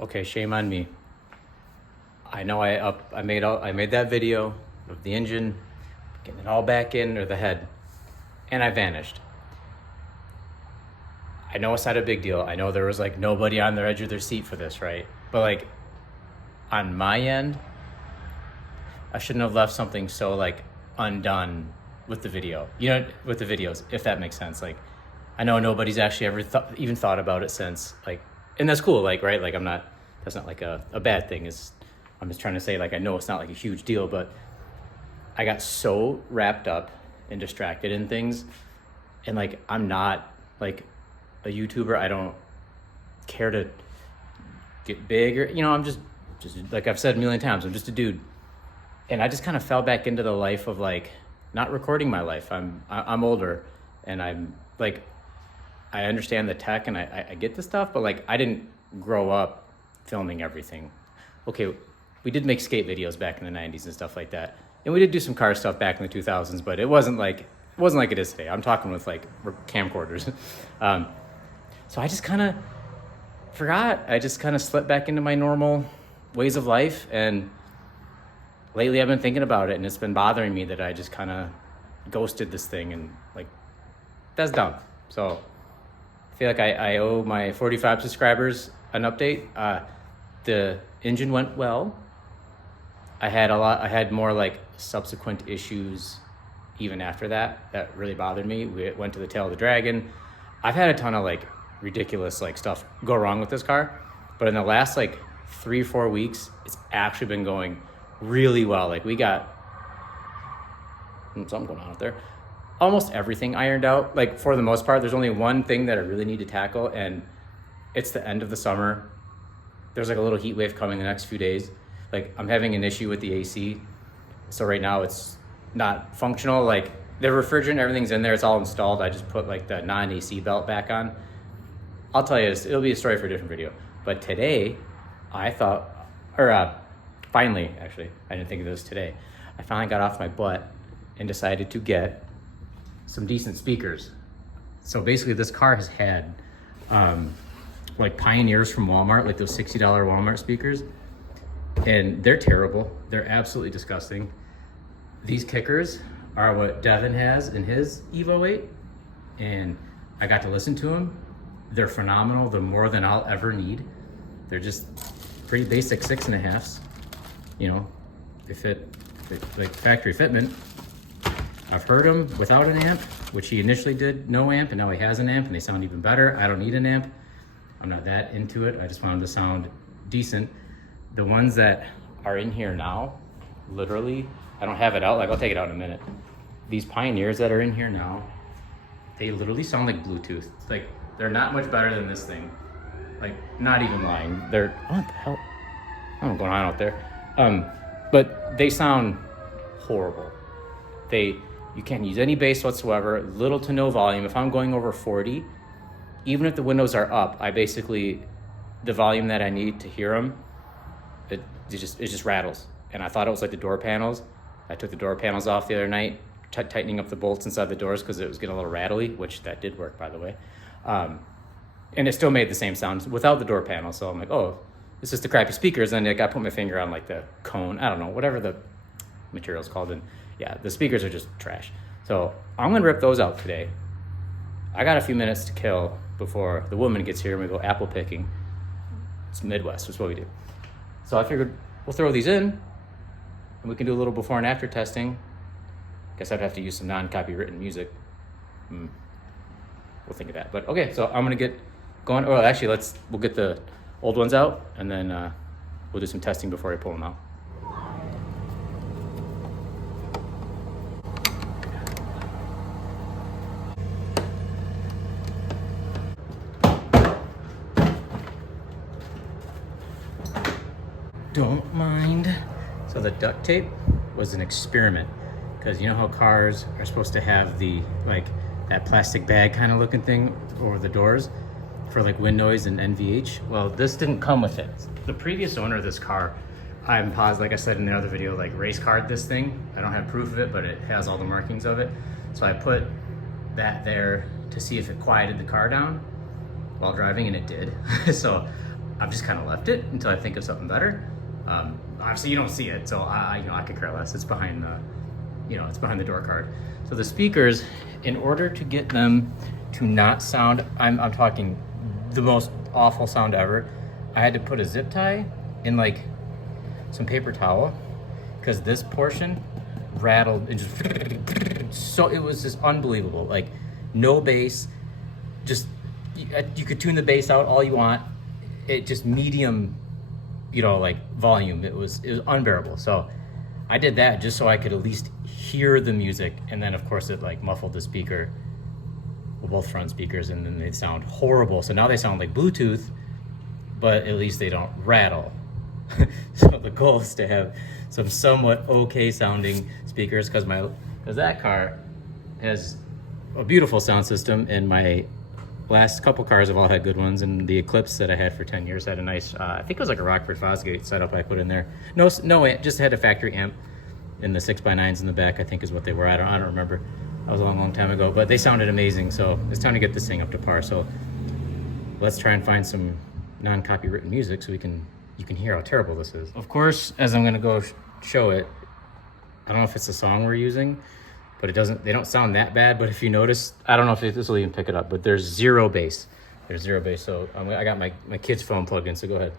Okay, shame on me. I know I made that video of the engine, getting it all back in, or the head, and I vanished. I know it's not a big deal. I know there was like nobody on the edge of their seat for this, right? But like on my end, I shouldn't have left something so like undone with the video. With the videos, if that makes sense. Like I know nobody's actually ever even thought about it since, like, and that's cool, like, right? Like that's not like a bad thing. I'm just trying to say, like, I know it's not like a huge deal, but I got so wrapped up and distracted in things, and like I'm not like a YouTuber. I don't care to get big, or I'm just like I've said a million times, I'm just a dude. And I just kind of fell back into the life of like not recording my life. I'm older, and I'm like, I understand the tech and I get the stuff, but like I didn't grow up filming everything. Okay, we did make skate videos back in the 90s and stuff like that. And we did do some car stuff back in the 2000s, but it wasn't like it is today. I'm talking with like camcorders. So I just kind of forgot. I just kind of slipped back into my normal ways of life. And lately I've been thinking about it, and it's been bothering me that I just kind of ghosted this thing, and like, that's dumb. So I feel like I owe my 45 subscribers an update. The engine went well. I had more like subsequent issues even after that really bothered me. We went to the tail of the dragon. I've had a ton of like ridiculous like stuff go wrong with this car, but in the last like 3-4 weeks, it's actually been going really well. Like we got something going on out there. Almost everything ironed out. Like for the most part, there's only one thing that I really need to tackle, and it's the end of the summer. There's like a little heat wave coming the next few days. Like I'm having an issue with the AC. So right now it's not functional. Like the refrigerant, everything's in there. It's all installed. I just put like the non-AC belt back on. I'll tell you this, it'll be a story for a different video. But today I thought, finally, actually, I didn't think of this today. I finally got off my butt and decided to get some decent speakers. So basically this car has had like Pioneers from Walmart, like those $60 Walmart speakers. And they're terrible. They're absolutely disgusting. These kickers are what Devin has in his Evo 8. And I got to listen to them. They're phenomenal. They're more than I'll ever need. They're just pretty basic 6.5s. They fit like factory fitment. I've heard them without an amp, which he initially did no amp, and now he has an amp, and they sound even better. I don't need an amp. I'm not that into it. I just want them to sound decent. The ones that are in here now, literally, I don't have it out. Like I'll take it out in a minute. These Pioneers that are in here now, they literally sound like Bluetooth. Like they're not much better than this thing. Like not even lying. They're, what the hell? I don't know what's going on out there. But they sound horrible. You can't use any bass whatsoever, little to no volume. If I'm going over 40, even if the windows are up, the volume that I need to hear them, it just rattles. And I thought it was like the door panels. I took the door panels off the other night, tightening up the bolts inside the doors because it was getting a little rattly, which that did work, by the way. And it still made the same sound without the door panel. So I'm like, oh, it's just the crappy speakers. And like, I put my finger on like the cone, I don't know, whatever the material's called. And yeah, the speakers are just trash. So I'm gonna rip those out today. I got a few minutes to kill before the woman gets here and we go apple picking. It's Midwest, that's what we do. So I figured we'll throw these in and we can do a little before and after testing. Guess I'd have to use some non-copywritten music. We'll think of that. But okay, so I'm gonna get going. Well, actually, we'll get the old ones out, and then we'll do some testing before I pull them out. Don't mind. So the duct tape was an experiment, because you know how cars are supposed to have the like that plastic bag kind of looking thing over the doors for like wind noise and NVH. Well, this didn't come with it. The previous owner of this car, I'm positive, like I said in another video, like race card this thing. I don't have proof of it, but it has all the markings of it. So I put that there to see if it quieted the car down while driving, and it did. So I've just kind of left it until I think of something better. Obviously you don't see it, so I could care less. It's behind the, it's behind the door card. So the speakers, in order to get them to not sound, I'm talking the most awful sound ever, I had to put a zip tie in like some paper towel because this portion rattled and just so it was just unbelievable. Like no bass, just you could tune the bass out all you want. It just medium, like volume. It was unbearable. So I did that just so I could at least hear the music, and then of course it like muffled the speaker, both front speakers, and then they sound horrible. So now they sound like Bluetooth, but at least they don't rattle. So the goal is to have some somewhat okay sounding speakers, because that car has a beautiful sound system, and my last couple cars have all had good ones, and the Eclipse that I had for 10 years had a nice, I think it was like a Rockford Fosgate setup I put in there. No, just had a factory amp, and the 6x9s in the back I think is what they were. I don't remember. That was a long time ago, but they sounded amazing. So it's time to get this thing up to par. So let's try and find some non-copywritten music so you can hear how terrible this is. Of course, as I'm gonna go show it, I don't know if it's the song we're using, but they don't sound that bad. But if you notice, I don't know if this will even pick it up, but there's zero bass. There's zero bass. So I got my kid's phone plugged in, so go ahead.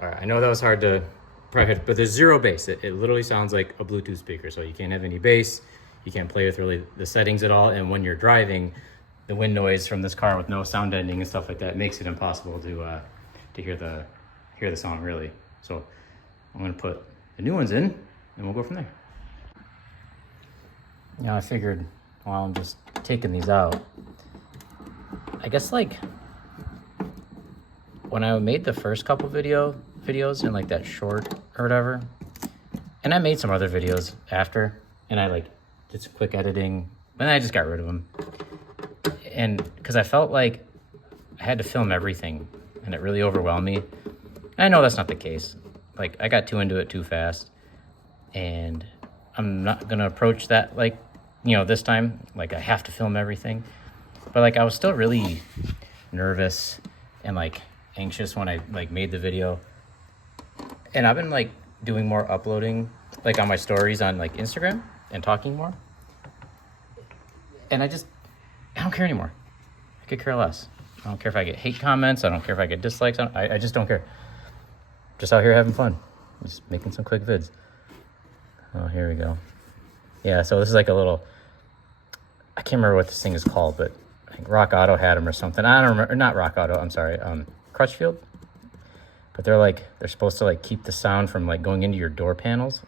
All right, I know that was hard to private, but there's zero bass. It literally sounds like a Bluetooth speaker, so you can't have any bass. You can't play with really the settings at all. And when you're driving, the wind noise from this car with no sound ending and stuff like that makes it impossible to hear the song really. So I'm gonna put the new ones in and we'll go from there. Yeah, I figured while I'm just taking these out, I guess like when I made the first couple videos in like that short or whatever, and I made some other videos after, and I like did some quick editing, and I just got rid of them. And because I felt like I had to film everything, and it really overwhelmed me. And I know that's not the case. Like I got too into it too fast, and I'm not gonna approach that like, this time, like I have to film everything. But like I was still really nervous and like anxious when I like made the video. And I've been like doing more uploading like on my stories on like Instagram and talking more. And I don't care anymore. I could care less. I don't care if I get hate comments. I don't care if I get dislikes. I just don't care. Just out here having fun. Just making some quick vids. Oh, here we go. Yeah, so this is like a little, I can't remember what this thing is called, but I think Rock Auto had them or something. I don't remember, not Rock Auto, I'm sorry, Crutchfield. But they're supposed to like keep the sound from like going into your door panels.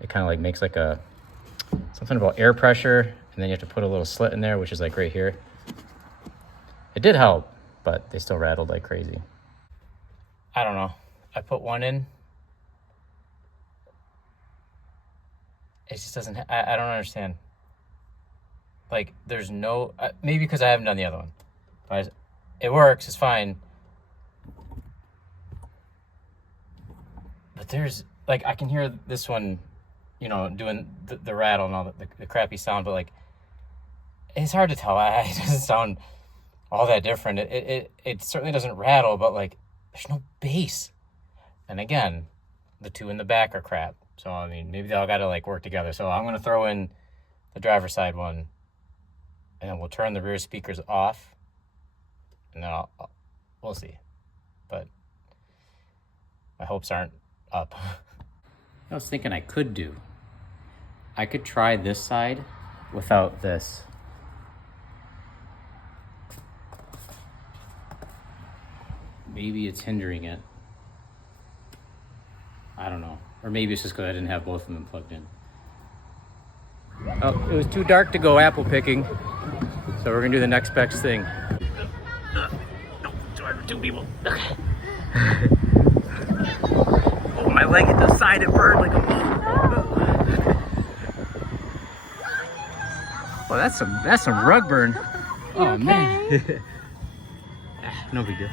It kind of like makes like something about air pressure, and then you have to put a little slit in there, which is like right here. It did help, but they still rattled like crazy. I don't know. I put one in. It just doesn't, I don't understand. Like there's no, maybe because I haven't done the other one. But it works, it's fine. But there's, like, I can hear this one, doing the rattle and all the crappy sound, but like, it's hard to tell. It doesn't sound all that different. It certainly doesn't rattle, but like, there's no bass. And again, the two in the back are crap. So, I mean, maybe they all got to like work together. So I'm going to throw in the driver's side one, and then we'll turn the rear speakers off, and then we'll see. But my hopes aren't up. I was thinking I could try this side without this. Maybe it's hindering it. I don't know. Or maybe it's just because I didn't have both of them plugged in. Oh, it was too dark to go apple picking, so we're gonna do the next best thing. No, driver, two people. Okay. Oh, my leg hit the side, it burned like a well, that's some rug burn. Oh, okay? Man. No big deal.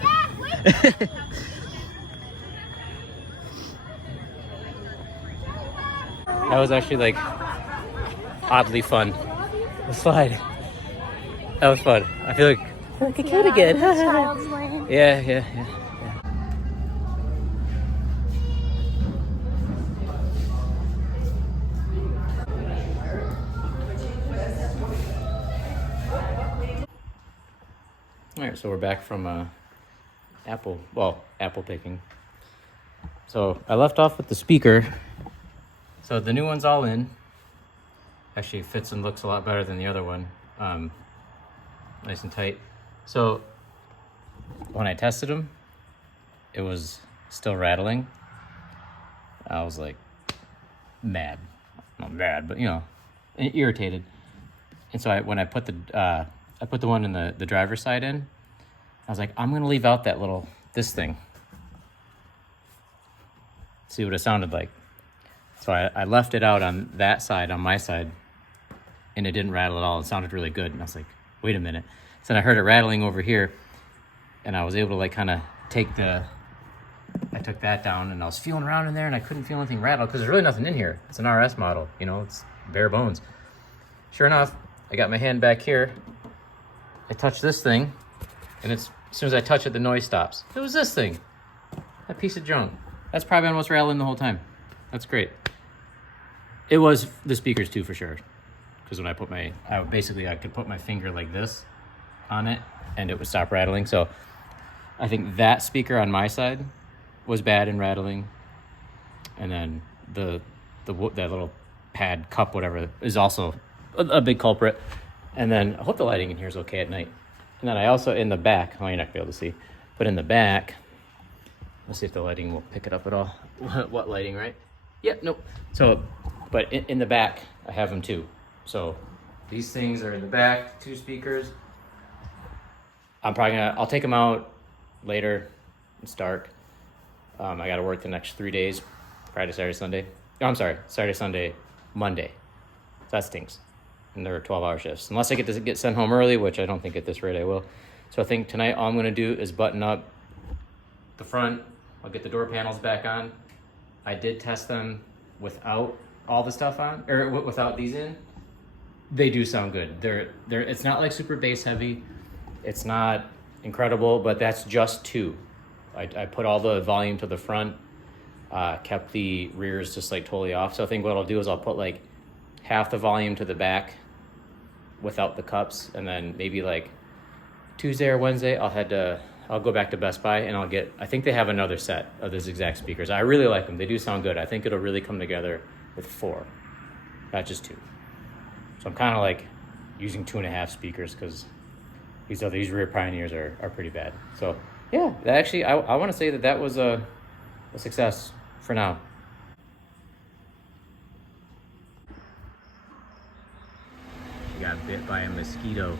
That was actually like oddly fun. The slide. That was fun. I feel like a kid again. Child's lane. Yeah. All right, so we're back from apple picking. So I left off with the speaker. So the new one's all in. Actually fits and looks a lot better than the other one. Nice and tight. So when I tested them, it was still rattling. I was like mad. Not mad, but irritated. And so when I put the one in the driver's side in, I was like, I'm gonna leave out this thing. See what it sounded like. So I left it out on that side, on my side, and it didn't rattle at all. It sounded really good. And I was like, wait a minute. So then I heard it rattling over here, and I was able to like kind of I took that down, and I was feeling around in there, and I couldn't feel anything rattle because there's really nothing in here. It's an RS model, it's bare bones. Sure enough, I got my hand back here. I touched this thing, and as soon as I touch it, the noise stops. It was this thing, that piece of junk. That's probably what's rattling the whole time. That's great. It was the speakers too, for sure. Because when I could put my finger like this on it, and it would stop rattling. So I think that speaker on my side was bad and rattling, and then that little pad cup, whatever, is also a big culprit. And then I hope the lighting in here is okay at night. And then I also, in the back, you're not gonna be able to see, but in the back, let's see if the lighting will pick it up at all. What lighting, right? Yeah, nope. So, but in the back, I have them too. So these things are in the back, 2 speakers. I'll take them out later. It's dark. I gotta work the next 3 days, Friday, Saturday, Sunday. Oh, I'm sorry, Saturday, Sunday, Monday. So that stinks. And they're 12-hour shifts. Unless I get sent home early, which I don't think at this rate I will. So I think tonight all I'm gonna do is button up the front. I'll get the door panels back on. I did test them without all the stuff on, or without these in. They do sound good. It's not like super bass heavy. It's not incredible, but that's just 2. I put all the volume to the front, kept the rears just like totally off. So I think what I'll do is I'll put like half the volume to the back without the cups, and then maybe like Tuesday or Wednesday I'll go back to Best Buy and I think they have another set of these exact speakers. I really like them. They do sound good. I think it'll really come together with 4, not just 2. So I'm kind of like using 2.5 speakers because these rear Pioneers are pretty bad. So yeah, actually I want to say that was a success for now. She got bit by a mosquito.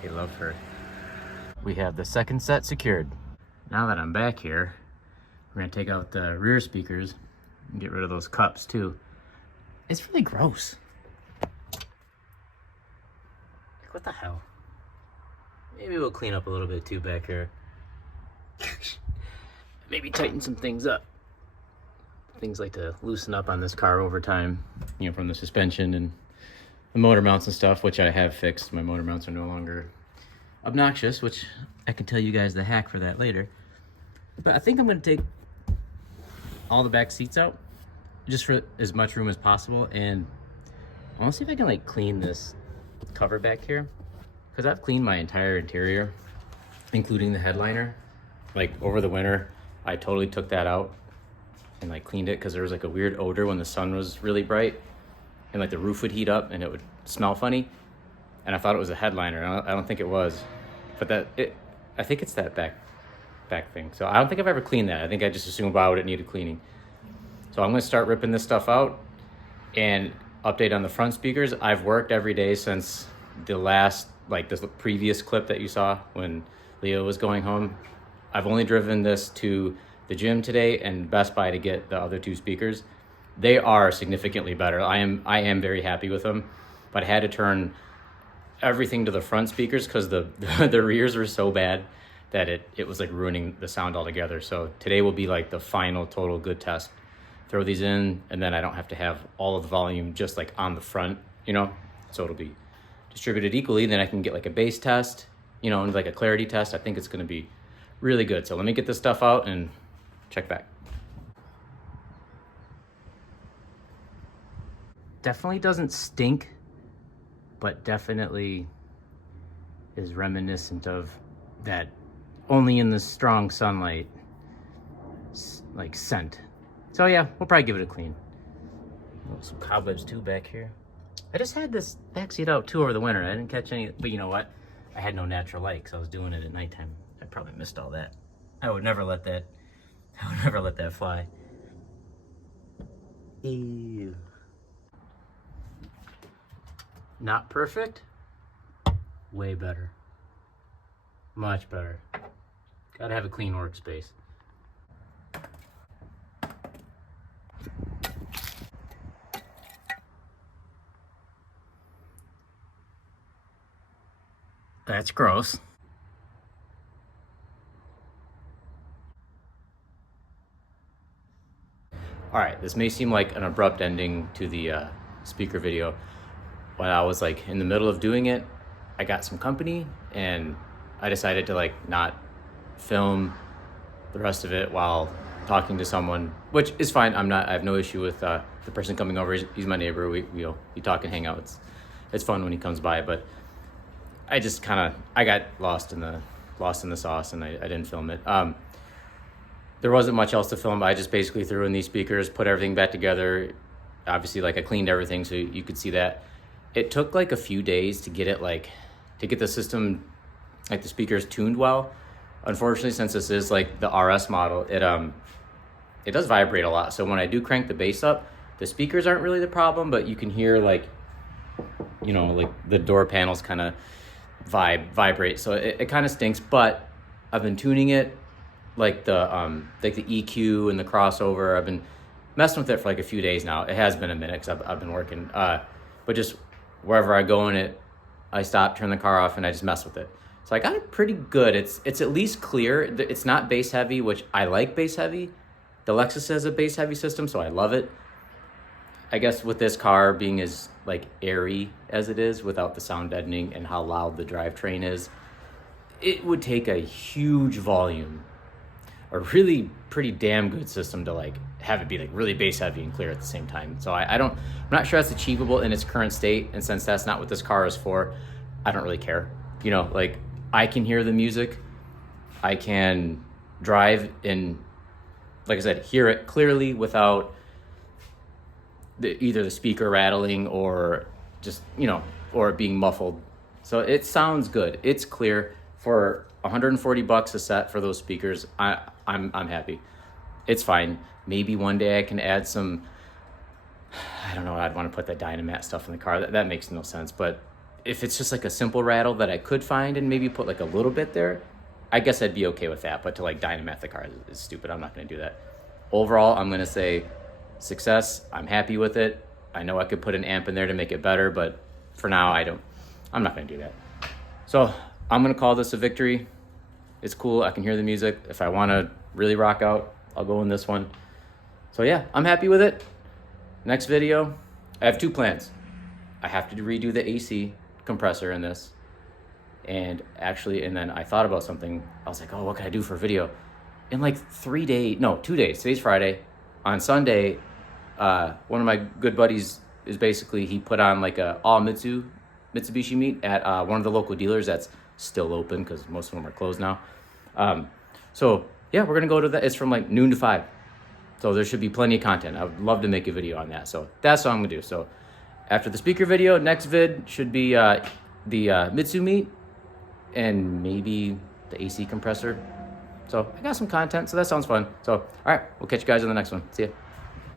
They love her. We have the second set secured. Now that I'm back here, we're gonna take out the rear speakers and get rid of those cups too. It's really gross. Like, what the hell? Maybe we'll clean up a little bit too back here. Maybe tighten some things up. Things like to loosen up on this car over time, from the suspension and the motor mounts and stuff, which I have fixed. My motor mounts are no longer obnoxious, which I can tell you guys the hack for that later. But I think I'm going to take all the back seats out just for as much room as possible, and I want to see if I can like clean this cover back here, because I've cleaned my entire interior, including the headliner. Like over the winter, I totally took that out and like cleaned it because there was like a weird odor when the sun was really bright, and like the roof would heat up and it would smell funny, and I thought it was a headliner. I don't think it was, but I think it's that back thing. So I don't think I've ever cleaned that. I think I just assumed why would it needed cleaning. So I'm gonna start ripping this stuff out and update on the front speakers. I've worked every day since the previous clip that you saw when Leo was going home. I've only driven this to the gym today and Best Buy to get the other 2 speakers. They are significantly better. I am very happy with them, but I had to turn everything to the front speakers because the rears were so bad that it was like ruining the sound altogether. So today will be like the final total good test throw these in, and then I don't have to have all of the volume just like on the front, you know? So it'll be distributed equally. Then I can get like a bass test, you know, and like a clarity test. I think it's gonna be really good. So let me get this stuff out and check back. Definitely doesn't stink, but definitely is reminiscent of that only in the strong sunlight like scent. So yeah, we'll probably give it a clean. Some cobwebs too back here. I just had this back seat out too over the winter. I didn't catch any, but you know what? I had no natural light because I was doing it at nighttime. I probably missed all that. I would never let that fly. Ew. Not perfect? Way better. Much better. Gotta have a clean workspace. That's gross. All right, this may seem like an abrupt ending to the speaker video. When I was like in the middle of doing it, I got some company and I decided to like not film the rest of it while talking to someone, which is fine. I have no issue with the person coming over. He's my neighbor. We talk and hang out. It's fun when he comes by, but I just I got lost in the sauce and I didn't film it. There wasn't much else to film. I just basically threw in these speakers, put everything back together. Obviously, like I cleaned everything so you could see that. It took like a few days to get the system, like the speakers tuned well. Unfortunately, since this is like the RS model, it does vibrate a lot. So when I do crank the bass up, the speakers aren't really the problem, but you can hear like, you know, like the door panels kind of vibrate. So it kind of stinks, but I've been tuning it like the EQ and the crossover. I've been messing with it for like a few days now. It has been a minute because I've been working, but just wherever I go in it, I stop, turn the car off, and I just mess with it. So I got it pretty good. It's at least clear. It's not bass heavy, which I like bass heavy. The Lexus has a bass heavy system, so I love it. I guess with this car being as like airy as it is without the sound deadening and how loud the drivetrain is, it would take a huge volume, a really pretty damn good system to like have it be like really bass heavy and clear at the same time. So I'm not sure that's achievable in its current state. And since that's not what this car is for, I don't really care. You know, like I can hear the music, I can drive and like I said, hear it clearly without either the speaker rattling or just, you know, or it being muffled. So it sounds good. It's clear. For $140 a set for those speakers, I'm happy. It's fine. Maybe one day I can add some, I don't know, I'd want to put that Dynamat stuff in the car. That makes no sense. But if it's just like a simple rattle that I could find and maybe put like a little bit there, I guess I'd be okay with that. But to like Dynamat the car is stupid. I'm not going to do that. Overall, I'm going to say success. I'm happy with it. I know I could put an amp in there to make it better, but for now, I'm not going to do that. So I'm going to call this a victory. It's cool. I can hear the music. If I want to really rock out, I'll go in this one. So yeah, I'm happy with it. Next video, I have two plans. I have to redo the AC compressor in this. And then I thought about something. I was like, oh, what can I do for a video? In like 2 days. Today's Friday. On Sunday, one of my good buddies is basically, he put on like a all Mitsubishi meet at one of the local dealers that's still open because most of them are closed now. So yeah, we're gonna go to that. It's from like noon to 5. So there should be plenty of content. I would love to make a video on that. So that's what I'm gonna do. So after the speaker video, next vid should be the Mitsu meet and maybe the AC compressor. So I got some content, so that sounds fun. So all right, we'll catch you guys on the next one. See ya.